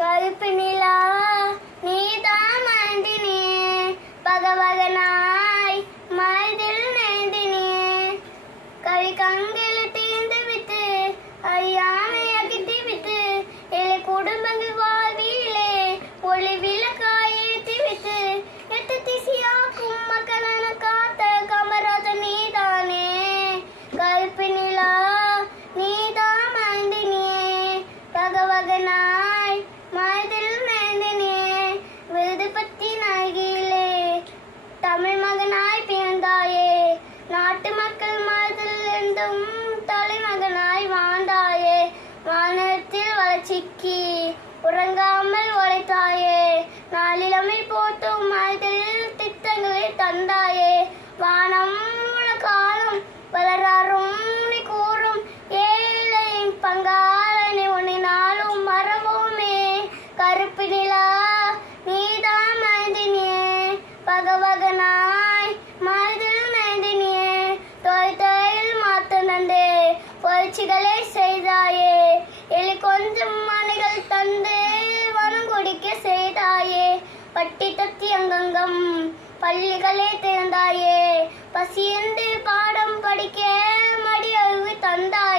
கருப்பு நிலா நீதான் மறந்தினே, பகவகனாய் மனதில் நெய்தினே. கவி கண்கள் தீர்ந்து விட்டு அறியாமை அகிட்டி விட்டு, ஏழை குடும்பங்கள் வாழ்விலே ஒளி விளக்காய் ஏற்றி விட்டு, எட்டு திசையாக்கும் மக்களான காத்த காமராஜர் நீதானே. கருப்பு நிலா நீதான் மறந்தினே, பகவகனாய் மனதில் நெய்தினே. விருது பத்தி நகிலே தமிழ் மகனாய் பிறந்தாயே, நாட்டு மக்கள் மனதில் இருந்தும் தலைமகனாய் வாழ்ந்தாயே. வானத்தில் வளர்ச்சிக்கு உறங்காமல் உழைத்தாயே, நாளிலமை போட்டும் மனதில் திட்டங்களை தந்தாயே. வானம் காலம் வளராரும் நீ கூறும் ஏழையின் பங்காளனை உன்னை நாளும் மறவோமே. கருப்பு நிலா நீதான் மறந்தினே, பகவகனாய் மனதில் நெய்தினே. தொழில் மாத்த நந்தே புரட்சிகளை செய்தாயே, எலி கொஞ்சம் மனைகள் தந்து வனம் குடிக்க செய்தாயே. பட்டி தத்தி அங்கங்கம் பள்ளிகளை திறந்தாயே, பசியந்து பாடம் படிக்க மடி அறிவு தந்தாயே.